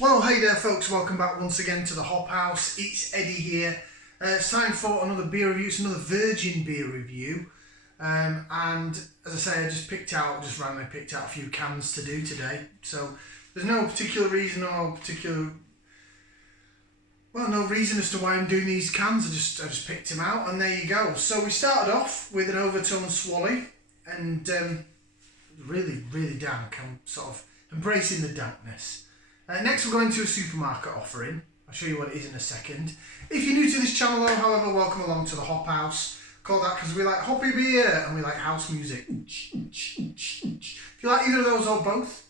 Well, hey there folks, welcome back once again to the Hop House. It's Eddie here. It's time for another beer review. It's another virgin beer review. And as I say, I just randomly picked out a few cans to do today. So there's no particular reason or no reason as to why I'm doing these cans. I just picked them out and there you go. So we started off with an Overtone Swally and really dank. I'm sort of embracing the dankness. Next we're going to a supermarket offering. I'll show you what it is in a second. If you're new to this channel though, however, welcome along to the Hop House. Call that because we like hoppy beer and we like house music. If you like either of those or both,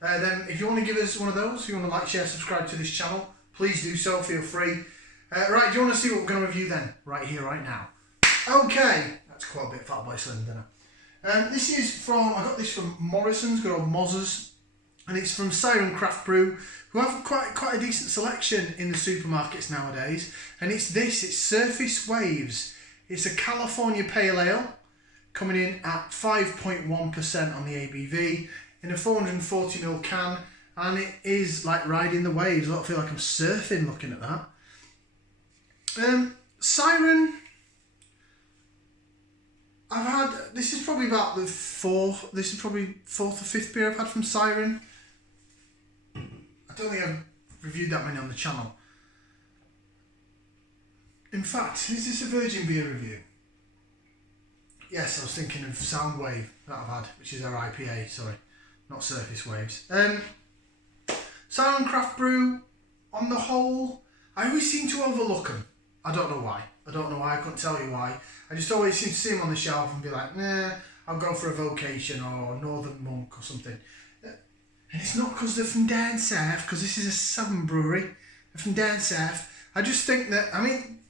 then if you want to give us one of those, if you want to like, share, subscribe to this channel, please do so, feel free. Right, do you want to see what we're going to review then? Right here, right now. Okay, that's quite a bit fat boy slim dinner. This is I got this from Morrisons, good old Mozzers. And it's from Siren Craft Brew, who have quite a decent selection in the supermarkets nowadays. And it's Surface Waves. It's a California Pale Ale, coming in at 5.1% on the ABV, in a 440ml can. And it is like riding the waves. I feel like I'm surfing looking at that. Siren, this is probably about fourth or fifth beer I've had from Siren. I don't think I've reviewed that many on the channel. In fact, is this a virgin beer review? Yes, I was thinking of Soundwave that I've had, which is our IPA, sorry, not Surface Waves. Siren Craft Brew, on the whole, I always seem to overlook them. I don't know why, I couldn't tell you why. I just always seem to see them on the shelf and be like, nah, I'll go for a Vocation or Northern Monk or something. And it's not because they're from down south, because this is a southern brewery. They're from down south. I just think that,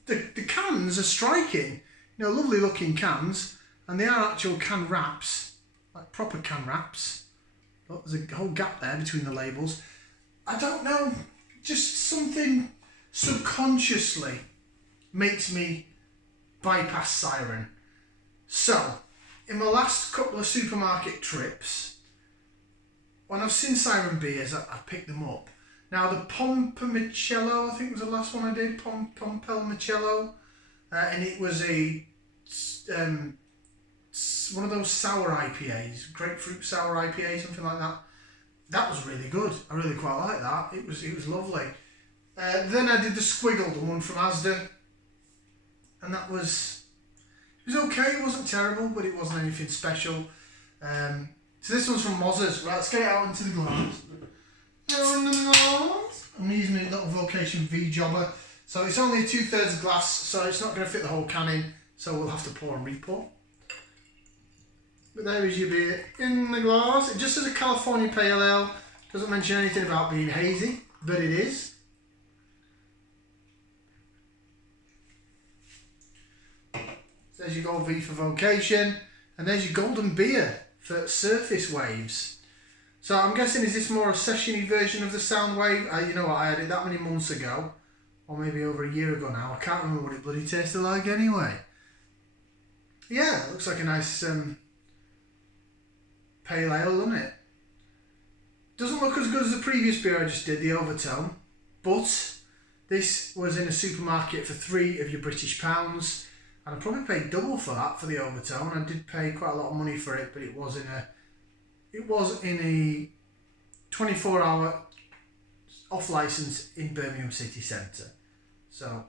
the cans are striking. Lovely looking cans. And they are actual can wraps, like proper can wraps. Look, there's a whole gap there between the labels. I don't know, just something subconsciously makes me bypass Siren. So, in my last couple of supermarket trips, when I've seen Siren beers, I've picked them up. Now the Pompomicello, I think was the last one I did, Pompomicello, and it was one of those sour IPAs, grapefruit sour IPA, something like that. That was really good. I really quite like that. It was lovely. Then I did the Squiggle, the one from Asda, and it was okay. It wasn't terrible, but it wasn't anything special. So this one's from Mozzers. Right, let's get it out into the glass. I'm using a little Vocation V jobber. So it's only a 2/3 glass, so it's not going to fit the whole can in. So we'll have to pour and re-pour. But there is your beer in the glass. It just says a California Pale Ale. Doesn't mention anything about being hazy, but it is. So there's your gold V for Vocation. And there's your golden beer for Surface Waves. So I'm guessing, is this more a session-y version of the Soundwave? You know what, I had it that many months ago, or maybe over a year ago now. I can't remember what it bloody tasted like anyway. Yeah, it looks like a nice pale ale, doesn't it? Doesn't look as good as the previous beer I just did, the Overtone, but this was in a supermarket for £3 of your British pounds. And I probably paid double for that for the Overtone. I did pay quite a lot of money for it, but it was in a 24-hour off license in Birmingham city centre. So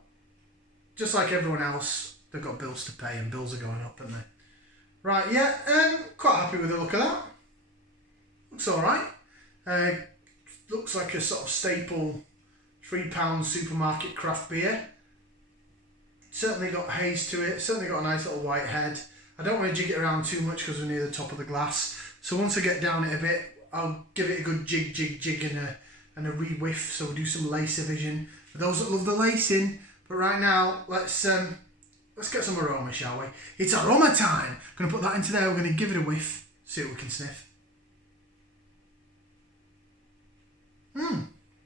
just like everyone else, they've got bills to pay and bills are going up, aren't they? Right, yeah, quite happy with the look of that. Looks alright. Looks like a sort of staple £3 supermarket craft beer. Certainly got haze to it, certainly got a nice little white head. I don't want to jig it around too much because we're near the top of the glass. So once I get down it a bit, I'll give it a good jig and a re-whiff. So we'll do some lacer vision for those that love the lacing. But right now, let's get some aroma, shall we? It's aroma time! I'm going to put that into there, we're going to give it a whiff, see what we can sniff.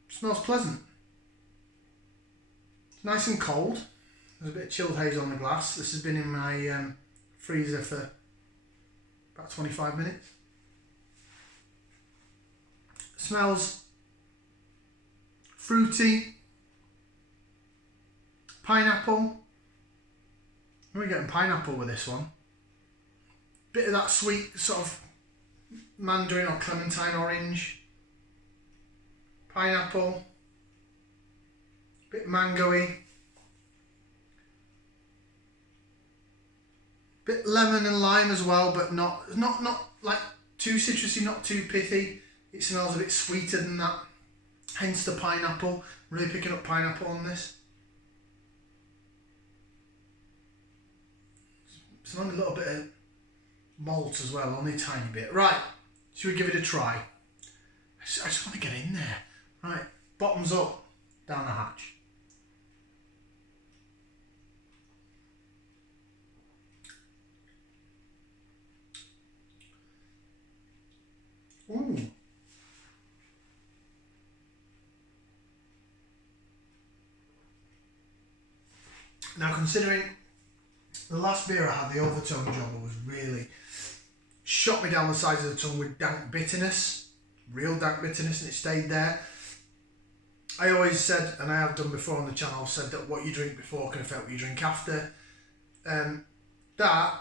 Smells pleasant. Nice and cold. There's a bit of chilled haze on the glass. This has been in my freezer for about 25 minutes. Smells fruity, pineapple. We're getting pineapple with this one. Bit of that sweet sort of mandarin or clementine orange. Pineapple. Bit mangoey. Bit lemon and lime as well, but not like too citrusy, not too pithy. It smells a bit sweeter than that. Hence the pineapple. Really picking up pineapple on this. Smelling a little bit of malt as well, only a tiny bit. Right, should we give it a try? I just want to get in there. Right, bottoms up, down the hatch. Ooh. Now, considering the last beer I had, the Overtone Jobber, was really shot me down the sides of the tongue with dank bitterness, real dank bitterness, and it stayed there. I always said, and I have done before on the channel, I've said that what you drink before can affect what you drink after. That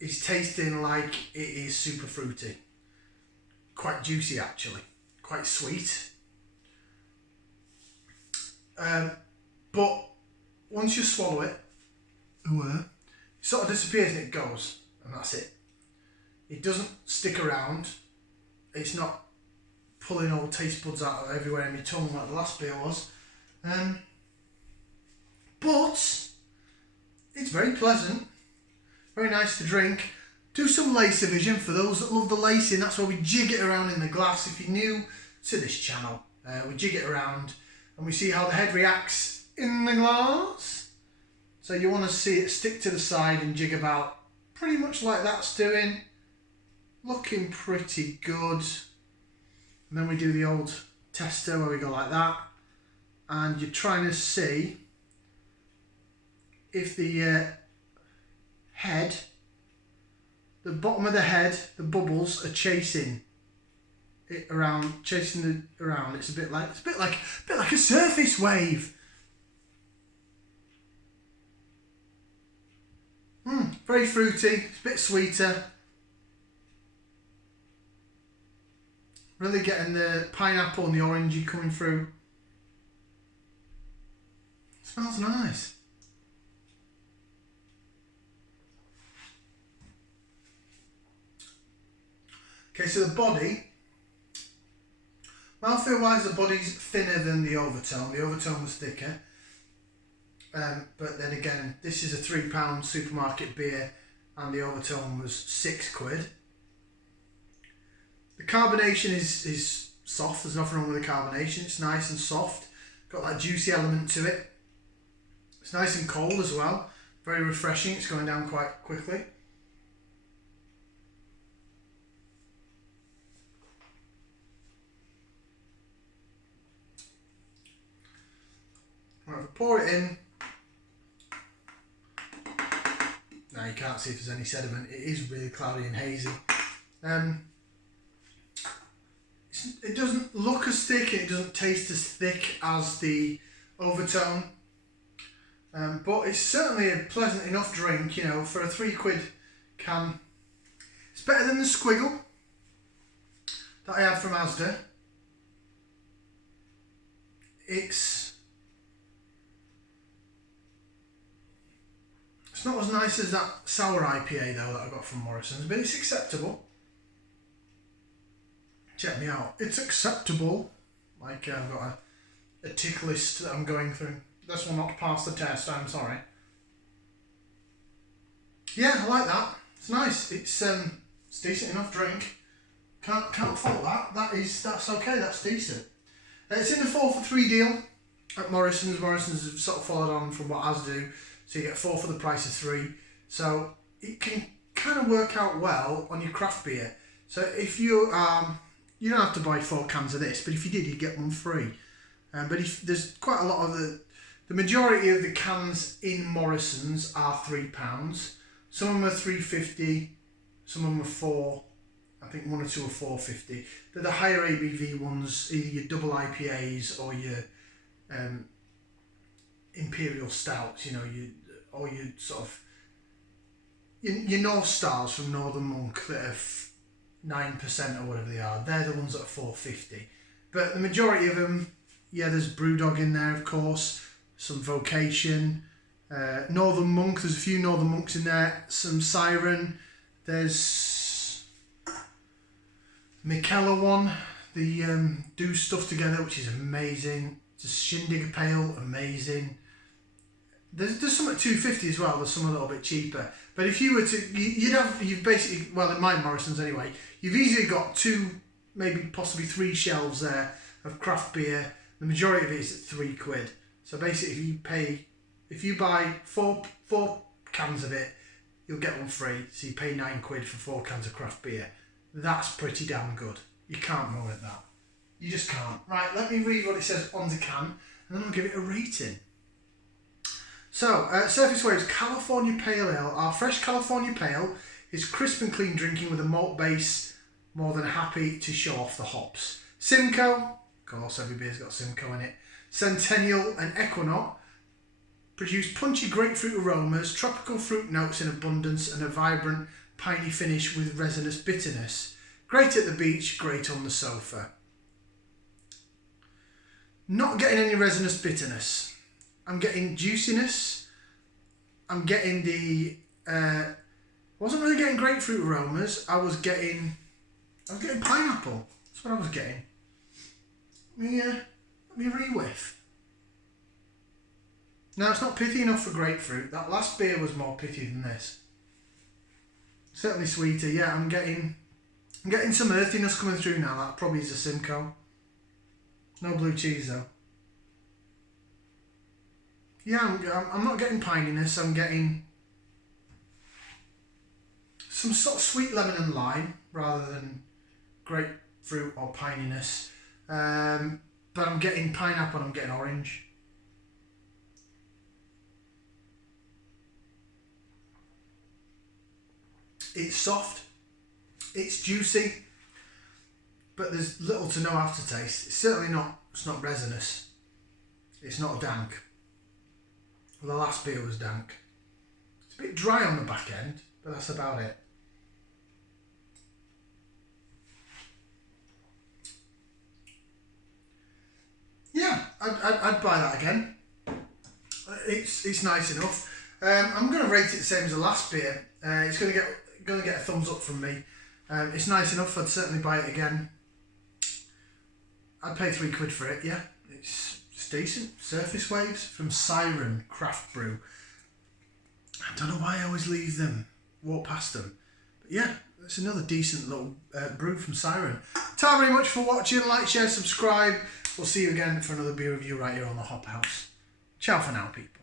is tasting like it is super fruity. Quite juicy actually, quite sweet. But once you swallow it, it sort of disappears and it goes, and that's it. It doesn't stick around. It's not pulling all taste buds out of everywhere in my tongue like the last beer was. But it's very pleasant, very nice to drink. Do some lace division for those that love the lacing. That's why we jig it around in the glass. If you're new to this channel, we jig it around and we see how the head reacts in the glass. So you want to see it stick to the side and jig about pretty much like that's doing. Looking pretty good. And then we do the old tester where we go like that. And you're trying to see if the head, the bottom of the head, the bubbles are chasing it around, chasing it around. It's a bit like a surface wave. Very fruity, it's a bit sweeter. Really getting the pineapple and the orangey coming through. Smells nice. Okay, so the body, mouthfeel wise, the body's thinner than the Overtone. The Overtone was thicker. But then again, this is a £3 supermarket beer and the Overtone was £6. The carbonation is soft. There's nothing wrong with the carbonation. It's nice and soft. Got that juicy element to it. It's nice and cold as well. Very refreshing. It's going down quite quickly. Right, if I pour it in. Now you can't see if there's any sediment. It is really cloudy and hazy. It doesn't look as thick, it doesn't taste as thick as the Overtone, but it's certainly a pleasant enough drink, you know, for a £3 can. It's better than the Squiggle that I had from Asda. It's not as nice as that sour IPA though that I got from Morrisons, but it's acceptable. Check me out. It's acceptable. Like I've got a tick list that I'm going through. This will not pass the test, I'm sorry. Yeah, I like that. It's nice. It's decent enough drink. Can't fault that. That's okay, that's decent. It's in the 4 for 3 deal at Morrisons. Morrisons have sort of followed on from what Asda do. So you get 4 for the price of 3. So it can kind of work out well on your craft beer. So if you you don't have to buy 4 cans of this, but if you did, you'd get one free. But if there's quite a lot of the majority of the cans in Morrisons are £3. Some of them are £3.50, some of them are £4, I think 1 or 2 are 450. They're the higher ABV ones, either your double IPAs or your imperial stouts, you know, or your sort of your North Stars from Northern Monk that are 9% or whatever they are. They're the ones that are 450. But the majority of them, yeah, there's Brewdog in there, of course, some Vocation, Northern Monk, there's a few Northern Monks in there, some Siren, there's Mikella one, the Do Stuff Together, which is amazing. There's Shindig Pale, amazing. There's some at 250 as well, there's some a little bit cheaper. But if you were to, you've basically, well, in my Morrisons anyway, you've easily got 2, maybe possibly 3 shelves there of craft beer. The majority of it is at £3. So basically if you buy four cans of it, you'll get one free. So you pay £9 for 4 cans of craft beer. That's pretty damn good. You can't moan at that. You just can't. Right, let me read what it says on the can, and then I'll give it a rating. So, Surface Waves California Pale Ale. Our fresh California Pale is crisp and clean drinking with a malt base, more than happy to show off the hops. Simcoe, of course every beer's got Simcoe in it. Centennial and Equinox produce punchy grapefruit aromas, tropical fruit notes in abundance, and a vibrant piney finish with resinous bitterness. Great at the beach, great on the sofa. Not getting any resinous bitterness. I'm getting juiciness. I'm getting wasn't really getting grapefruit aromas. I was getting pineapple. That's what I was getting. Let me re-whiff. Now it's not pithy enough for grapefruit. That last beer was more pithy than this. Certainly sweeter. Yeah, I'm getting some earthiness coming through now. That probably is a Simcoe. No blue cheese though. Yeah, I'm not getting pininess. I'm getting some sort of sweet lemon and lime rather than grapefruit or pininess. But I'm getting pineapple and I'm getting orange. It's soft. It's juicy. But there's little to no aftertaste. It's certainly not. It's not resinous. It's not dank. Well, the last beer was dank. It's a bit dry on the back end, but that's about it. Yeah, I'd buy that again. It's nice enough. I'm going to rate it the same as the last beer. It's going to get a thumbs up from me. It's nice enough. I'd certainly buy it again. I'd pay £3 for it. Yeah, it's decent. Surface Waves from Siren Craft Brew. I don't know why I always leave them, walk past them. But yeah, it's another decent little brew from Siren. Thank you very much for watching. Like, share, subscribe. We'll see you again for another beer review right here on the Hop House. Ciao for now, people.